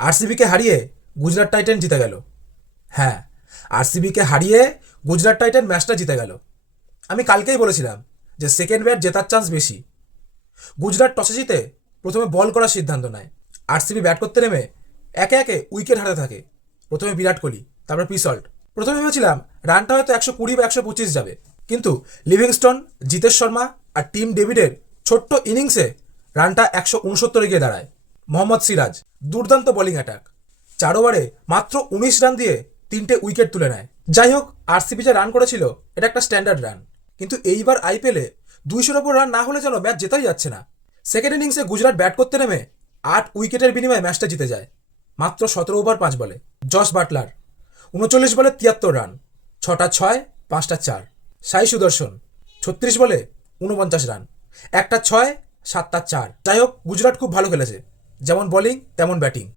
আরসিবিকে হারিয়ে গুজরাট টাইটান জিতে গেল। হ্যাঁ, আরসিবিকে হারিয়ে গুজরাট টাইটান ম্যাচটা জিতে গেল। আমি কালকেই বলেছিলাম যে সেকেন্ড ব্যাট জেতার চান্স বেশি। গুজরাট টসে জিতে প্রথমে বল করার সিদ্ধান্ত নেয়। আরসিবি ব্যাট করতে নেমে একে একে উইকেট হারাতে থাকে। প্রথমে বিরাট কোহলি, তারপর পিসল্ট। প্রথমে ভেবেছিলাম রানটা হয়তো 120 বা 125 যাবে, কিন্তু লিভিংস্টন, জিতেশ শর্মা আর টিম ডেভিডের ছোট্ট ইনিংসে রানটা 169 গিয়ে দাঁড়ায়। মোহাম্মদ সিরাজ দুর্দান্ত বোলিং অ্যাটাক, 4 ওভারে মাত্র 19 রান দিয়ে 3টে উইকেট তুলে নেয়। যাই হোক, আরসিবি যে রান করেছিল এটা একটা স্ট্যান্ডার্ড রান, কিন্তু এইবার আইপিএলে 200-র ওপর রান না হলে যেন ম্যাচ জেতাই যাচ্ছে না। সেকেন্ড ইনিংসে গুজরাট ব্যাট করতে নেমে 8 উইকেটের বিনিময়ে ম্যাচটা জিতে যায় মাত্র 17 ওভার 5 বলে। জস বাটলার 39 বলে 73 রান, 6টা 6, 5টা 4। সাই সুদর্শন 36 বলে 49 রান, একটা 6, 7টা 4। যাই হোক, গুজরাট খুব ভালো খেলেছে, যেমন বোলিং তেমন ব্যাটিং।